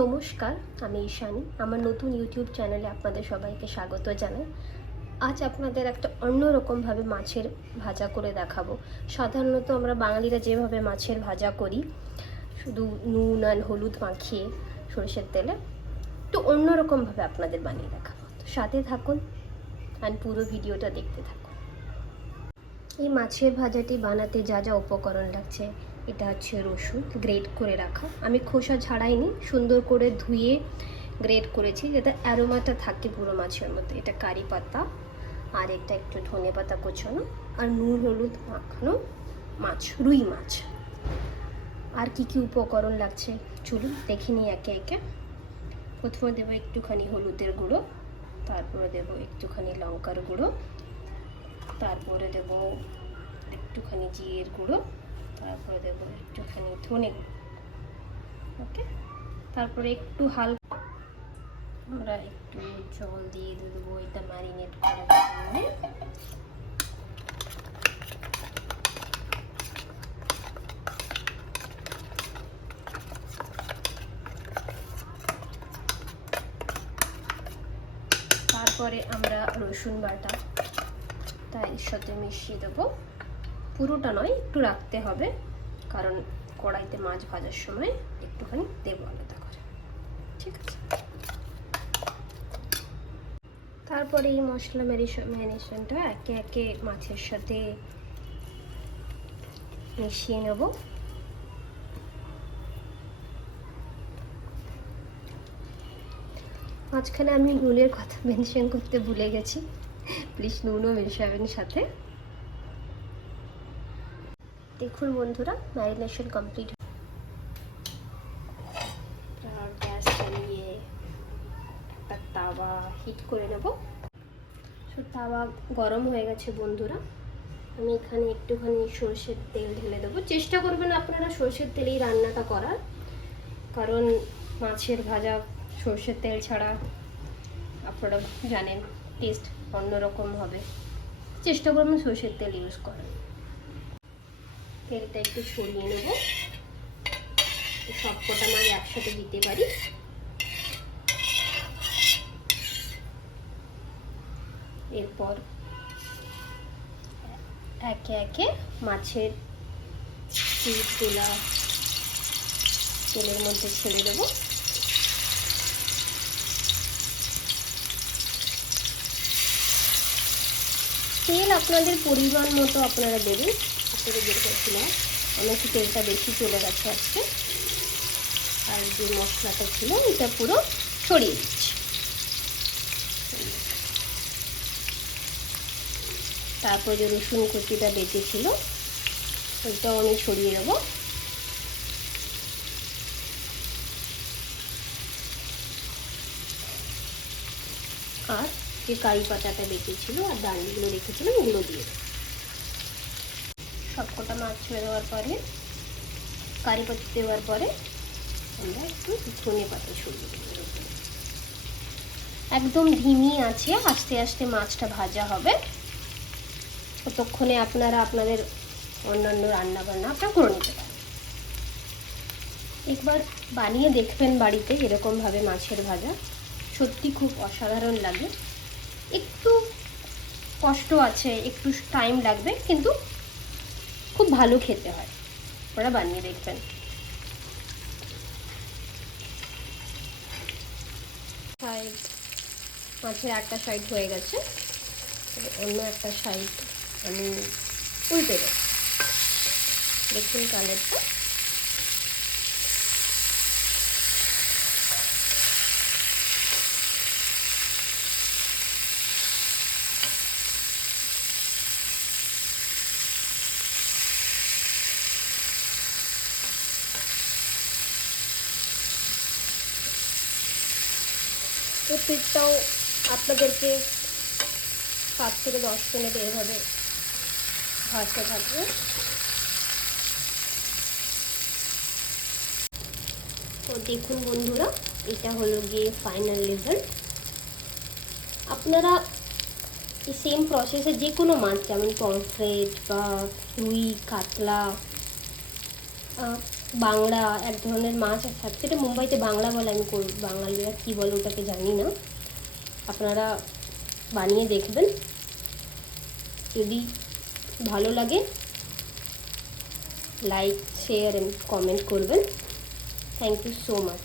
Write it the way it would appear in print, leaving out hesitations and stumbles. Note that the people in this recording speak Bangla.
নমস্কার, আমি ঈশানী। আমার নতুন ইউটিউব চ্যানেলে আপনাদের সবাইকে স্বাগত জানাই। আজ আপনাদের একটা অন্যরকমভাবে মাছের ভাজা করে দেখাবো। সাধারণত আমরা বাঙালিরা যেভাবে মাছের ভাজা করি, শুধু নুন আর হলুদ মাখিয়ে সরষের তেলে, তো অন্যরকমভাবে আপনাদের বানিয়ে দেখাবো। তো সাথে থাকুন আর পুরো ভিডিওটা দেখতে থাকুন। এই মাছের ভাজাটি বানাতে যা যা উপকরণ লাগছে, এটা হচ্ছে রসুন গ্রেট করে রাখা। আমি খোসা ছাড়াইনি, সুন্দর করে ধুয়ে গ্রেট করেছি যাতে অ্যারোমাটা থাকে পুরো মাছের মধ্যে। এটা কারি পাতা, আর এটা একটু ধনে পাতা কোচানো, আর নুন হলুদ মাখানো মাছ, রুই মাছ। আর কি কি উপকরণ লাগছে চলুন দেখে নিই একে একে। প্রথমে দেবো একটুখানি হলুদের গুঁড়ো, তারপরে দেবো একটুখানি লঙ্কার গুঁড়ো, তারপরে দেবো একটুখানি জিরের গুঁড়ো, তারপরে দেবো একটুখানি ধনে গুঁড়ো। ওকে, তারপরে একটু হালকা আমরা একটু জল দিয়ে দেবো এটা ম্যারিনেট করার জন্য। তারপরে আমরা রসুন বাটা তাই সাথে মিশিয়ে দেবো। পুরোটা নয়, একটু রাখতে হবে, কারণ কড়াইতে মাছ ভাজার সময় একটুখানি দেবো আলাদা করে। ঠিক আছে, তারপরে এই মশলা ম্যারিনেশনটা একে একে মাছের সাথে মিশিয়ে নেব। মাঝখানে আমি নুনের কথা মেনশন করতে ভুলে গেছি, প্লিজ নুনও মেশাবেন সাথে। দেখুন বন্ধুরা, ম্যারিনেশন কমপ্লিট। গ্যাস জ্বালিয়ে একটা তাওয়া হিট করে নেব। তাওয়া গরম হয়ে গেছে বন্ধুরা, আমি এখানে একটুখানি সরষের তেল ঢেলে দেবো। চেষ্টা করবেন আপনারা সরষের তেলেই রান্নাটা করার, কারণ মাছের ভাজা সরষের তেল ছাড়া আপনারা জানেন টেস্ট অন্যরকম হবে। চেষ্টা করবেন সরষের তেল ইউজ করার। তেলটা একটু ছড়িয়ে নেব, সব কটা মাছ একসাথে দিতে পারি। এরপর একে একে মাছের পিসগুলা তেলের মধ্যে ছেড়ে দেবো। তেল আপনাদের পরিমাণ মতো আপনারা দেবেন। আপনাদের দেখেছিলাম আমি একটু তেলটা বেশি চলে গেছে আজকে, আর যে মশলাটা ছিল এটা পুরো ছড়িয়ে দিচ্ছি। তারপর যে রসুন কুচিটা বেঁচে ছিল ওইটাও আমি ছড়িয়ে দেবো। আর যে কারি পাতাটা বেঁচে ছিল আর ডালগুলো রেখেছিলাম ওগুলো দিয়ে দেবো। সবকটা মাছ ছেড়ে দেওয়ার পরে, কারি পাতা দেওয়ার পরে আমরা একটু ধনে পাতা ছড়িয়ে দেবো। একদম ধিমি আছে আস্তে আস্তে মাছটা ভাজা হবে। ততক্ষণে আপনারা আপনাদের অন্যান্য রান্নাবান্না আপনারা করে নিতে পারেন। একবার বানিয়ে দেখবেন বাড়িতে এরকমভাবে মাছের ভাজা, সত্যি খুব অসাধারণ লাগে। একটু কষ্ট আছে, একটু টাইম লাগবে, কিন্তু খুব ভালো খেতে হয়। ওরা বানিয়ে দেখবেন। সাইড মাছের একটা সাইড হয়ে গেছে, অন্য একটা সাইড আমি উল্টে দেব। দেখুন কালারটা। তো পিঠটাও আপনাদেরকে 7 থেকে 10 মিনিট এইভাবে ভাজতে থাকবো। তো দেখুন বন্ধুরা, এটা হলো গিয়ে ফাইনাল রেজাল্ট। আপনারা এই সেম প্রসেসে যে কোনো মাছ, যেমন পমফ্রেট বা রুই, কাতলা, বাংলা এক ধরনের মাছ আছে, এটা মুম্বাইতে বাংলা বলে, আমি বাঙালিরা কী বলে ওটাকে জানি না। আপনারা বানিয়ে দেখবেন, যদি ভালো লাগে লাইক শেয়ার এন্ড কমেন্ট করবেন। Thank you so much.